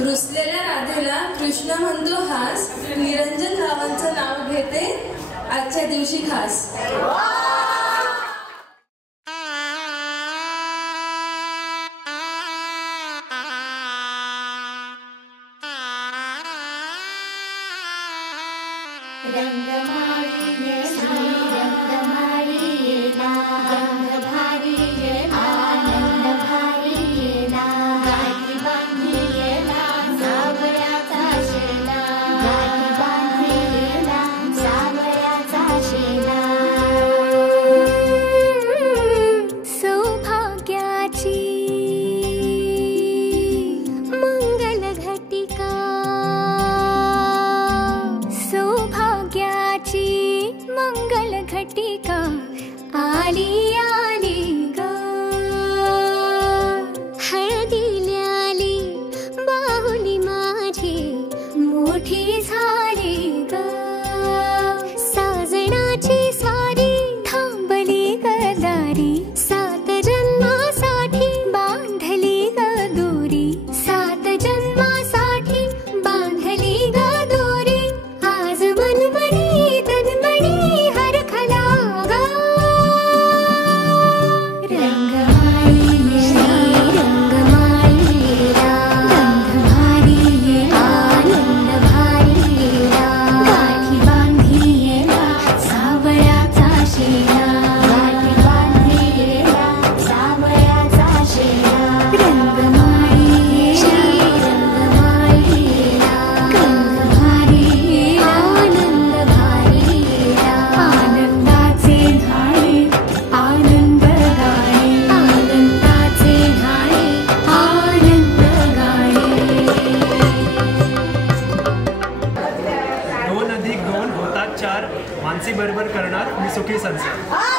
रुसलेल्या राधेला कृष्ण म्हणतो हास, निरंजन रावांचं नाव घेते आजच्या दिवशी खास. मंगल घटिका आली आली ग, हळदीला आली बाहुली माझी मोठी झाली ग. साजणाची स्वारी थांबली गदारी, 7 जन्मासाठी बांधली ग दोरी, 7 जन्मासाठी बांधली ग दोरी. आज मनमणी मानसी बरोबर करणार मी सुखी संसार.